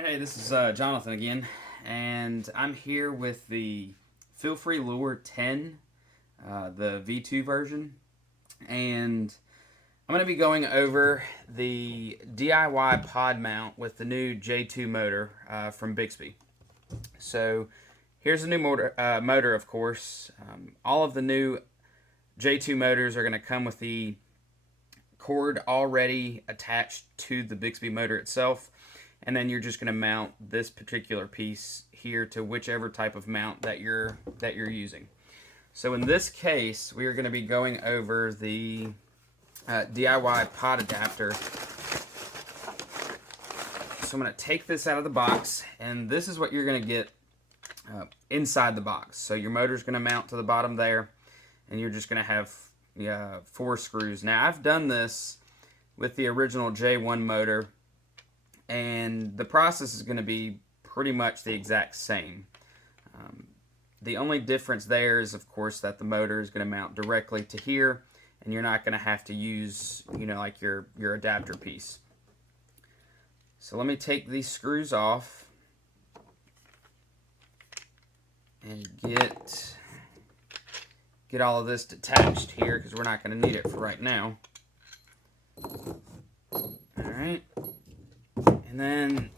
Alright, hey, this is Jonathan again, and I'm here with the FeelFree Lure 10, the V2 version, and I'm going to be going over the DIY pod mount with the new J-2 motor from Bixpy. So here's the new motor, of course. All of the new J-2 motors are going to come with the cord already attached to the Bixpy motor itself. And then you're just going to mount this particular piece here to whichever type of mount that you're using. So in this case, we are going to be going over the DIY pod adapter. So I'm going to take this out of the box, and this is what you're going to get inside the box. So your motor's going to mount to the bottom there, and you're just going to have 4 screws. Now I've done this with the original J1 motor, and the process is going to be pretty much the exact same. The only difference there is, of course, that the motor is going to mount directly to here, and you're not going to have to use, like your adapter piece. So let me take these screws off and get all of this detached here, because we're not going to need it for right now. All right. And then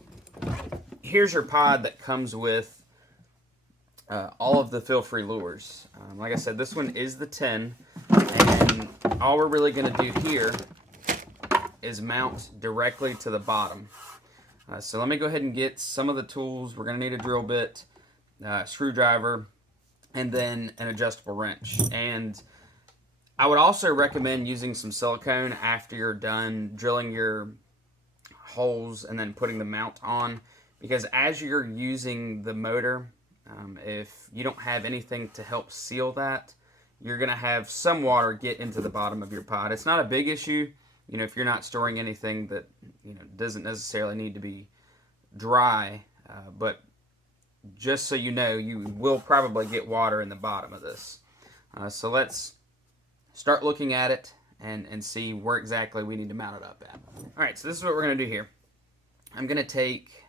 here's your pod that comes with all of the FeelFree lures. Like I said, this one is the 10, and all we're really going to do here is mount directly to the bottom. So let me go ahead and get some of the tools. We're going to need a drill bit, screwdriver, and then an adjustable wrench. And I would also recommend using some silicone after you're done drilling your holes and then putting the mount on, because as you're using the motor, if you don't have anything to help seal that, you're going to have some water get into the bottom of your pod. It's not a big issue, if you're not storing anything that doesn't necessarily need to be dry, but just so you know, you will probably get water in the bottom of this. So let's start looking at it and see where exactly we need to mount it up at. Alright, so this is what we're going to do here. I'm going to take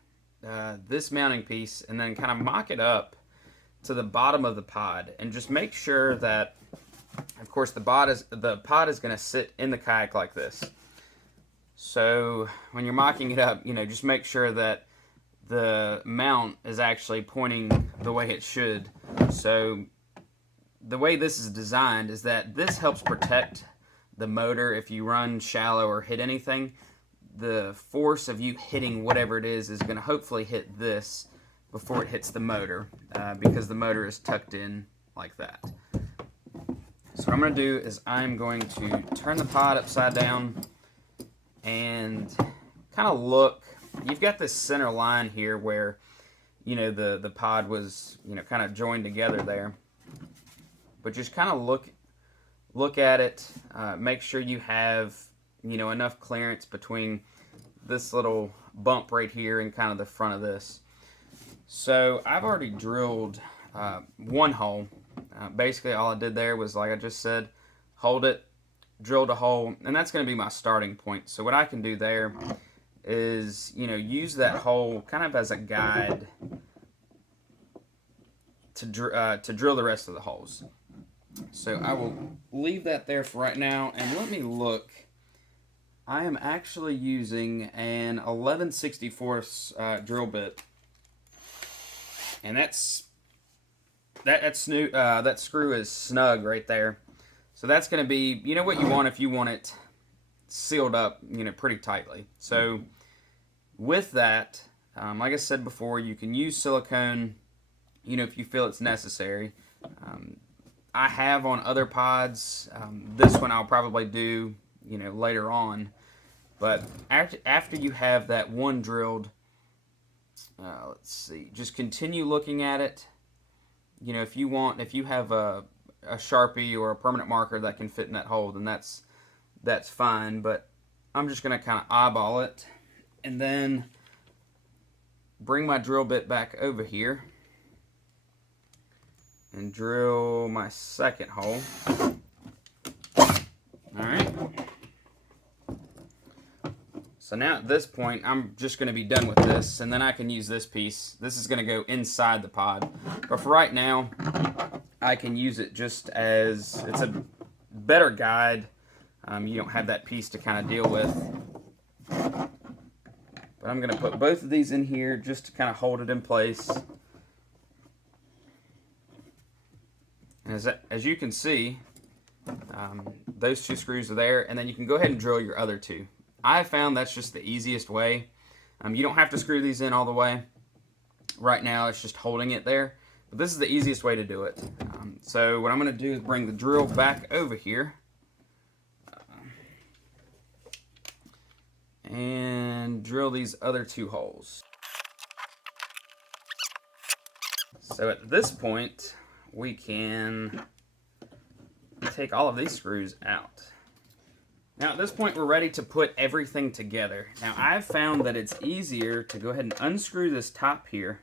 this mounting piece and then kind of mock it up to the bottom of the pod, and just make sure that, of course, the pod is going to sit in the kayak like this. So when you're mocking it up, just make sure that the mount is actually pointing the way it should. So the way this is designed is that this helps protect the motor. If you run shallow or hit anything, the force of you hitting whatever it is going to hopefully hit this before it hits the motor, because the motor is tucked in like that. So what I'm going to do is I'm going to turn the pod upside down and kind of look. You've got this center line here where the pod was kind of joined together there, but just kind of look at it, make sure you have enough clearance between this little bump right here and kind of the front of this. So I've already drilled one hole. Basically all I did there was, like I just said, hold it, drilled a hole, and that's going to be my starting point. So what I can do there is use that hole kind of as a guide to drill the rest of the holes. So I will leave that there for right now, and let me look. I am actually using an 11/64 drill bit, and that screw is snug right there. So that's going to be what you want if you want it sealed up pretty tightly. So with that, like I said before, you can use silicone if you feel it's necessary. I have on other pods. This one I'll probably do later on, but after you have that one drilled, let's see, just continue looking at it. If you have a Sharpie or a permanent marker that can fit in that hole, then that's fine, but I'm just going to kind of eyeball it and then bring my drill bit back over here and drill my second hole. Alright. So So now at this point, I'm just going to be done with this, and then I can use this piece. This is going to go inside the pod. But for right now, I can use it just as, it's a better guide. You don't have that piece to kind of deal with. But I'm going to put both of these in here just to kind of hold it in place. And as you can see, those 2 screws are there, and then you can go ahead and drill your other 2. I found that's just the easiest way. You don't have to screw these in all the way. Right now it's just holding it there, but this is the easiest way to do it. So what I'm going to do is bring the drill back over here and drill these other 2 holes. So at this point we can take all of these screws out. Now at this point we're ready to put everything together. Now I've found that it's easier to go ahead and unscrew this top here.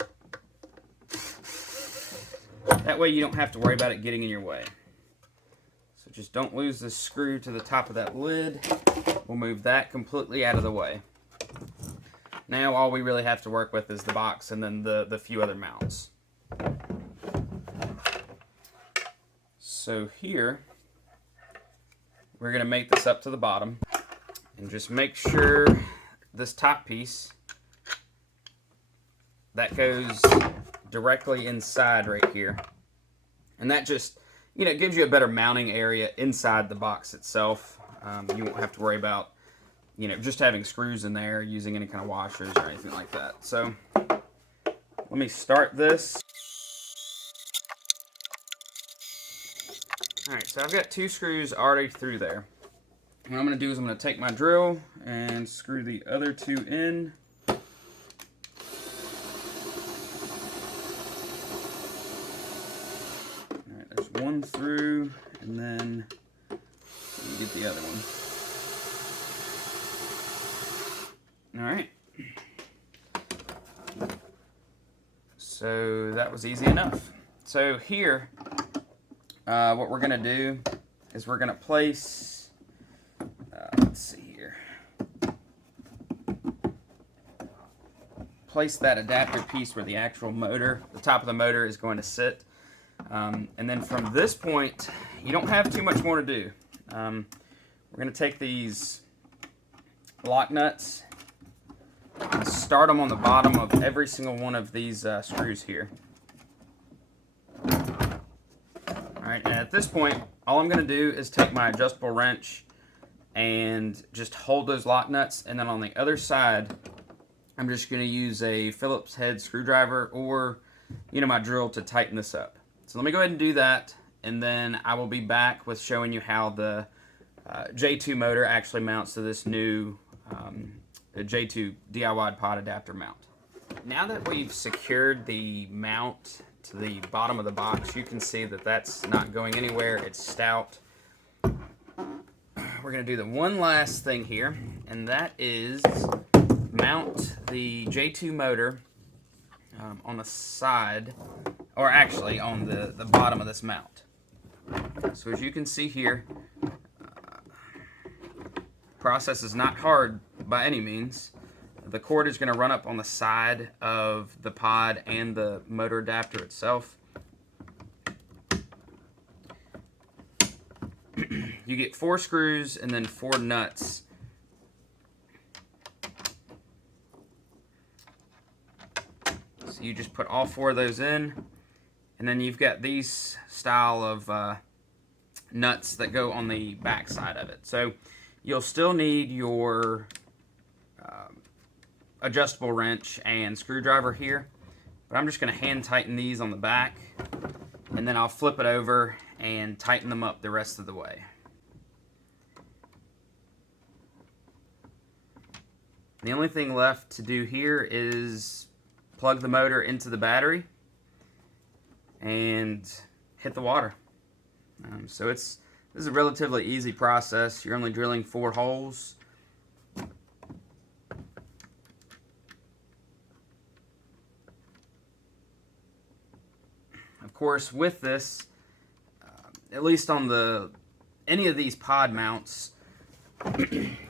That way you don't have to worry about it getting in your way. So just don't lose this screw to the top of that lid. We'll move that completely out of the way. Now all we really have to work with is the box and then the few other mounts. So here, we're going to make this up to the bottom and just make sure this top piece, that goes directly inside right here. And that just, you know, gives you a better mounting area inside the box itself. You won't have to worry about, you know, just having screws in there, using any kind of washers or anything like that. So let me start this. Alright, so I've got 2 screws already through there. What I'm going to do is I'm going to take my drill and screw the other 2 in. Alright, there's 1 through, and then get the other one. Alright. So that was easy enough. So here, what we're going to do is we're going to place, let's see here, place that adapter piece where the actual motor, the top of the motor is going to sit. And then from this point, you don't have too much more to do. We're going to take these lock nuts and start them on the bottom of every single one of these screws here. Alright, and at this point, all I'm going to do is take my adjustable wrench and just hold those lock nuts, and then on the other side, I'm just going to use a Phillips head screwdriver or, you know, my drill to tighten this up. So let me go ahead and do that, and then I will be back with showing you how the J-2 motor actually mounts to this new J-2 DIY pod adapter mount. Now that we've secured the mount to the bottom of the box, you can see that that's not going anywhere. It's stout. We're going to do the one last thing here, and that is mount the J-2 motor on the side, or actually on the bottom of this mount. So as you can see here, process is not hard by any means. The cord is going to run up on the side of the pod and the motor adapter itself. You get 4 screws and then 4 nuts. So you just put all 4 of those in, and then you've got these style of nuts that go on the back side of it. So you'll still need your adjustable wrench and screwdriver here, but I'm just going to hand tighten these on the back, and then I'll flip it over and tighten them up the rest of the way. The only thing left to do here is plug the motor into the battery and hit the water. So this is a relatively easy process. You're only drilling 4 holes. Of course, with this, at least on any of these pod mounts,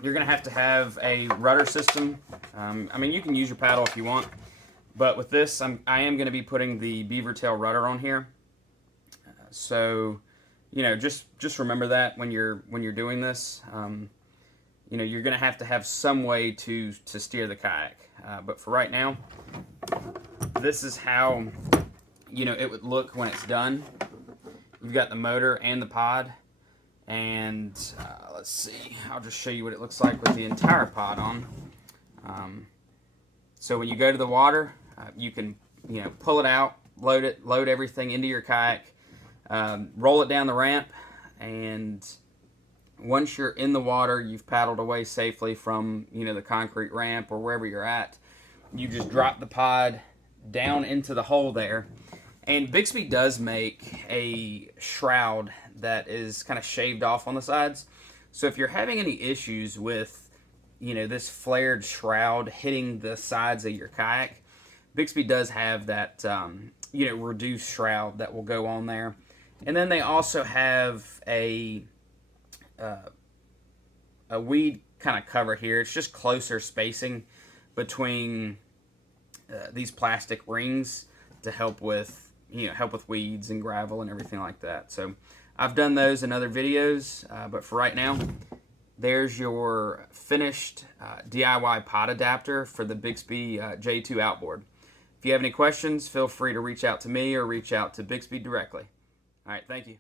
you're going to have a rudder system. I mean, you can use your paddle if you want, but with this, I am going to be putting the beaver tail rudder on here. So, you know, just remember that when you're doing this. You know, you're going to have some way to steer the kayak. But for right now, this is how, you know, it would look when it's done. You've got the motor and the pod. And let's see, I'll just show you what it looks like with the entire pod on. So when you go to the water, you can, you know, pull it out, load everything into your kayak, roll it down the ramp, and once you're in the water, you've paddled away safely from, you know, the concrete ramp or wherever you're at. You just drop the pod down into the hole there. And Bixpy does make a shroud that is kind of shaved off on the sides. So if you're having any issues with, you know, this flared shroud hitting the sides of your kayak, Bixpy does have that, you know, reduced shroud that will go on there. And then they also have a weed kind of cover here. It's just closer spacing between these plastic rings to help with, you know, help with weeds and gravel and everything like that. So I've done those in other videos, but for right now, there's your finished DIY pod adapter for the Bixpy J-2 outboard. If you have any questions, feel free to reach out to me or reach out to Bixpy directly. All right, thank you.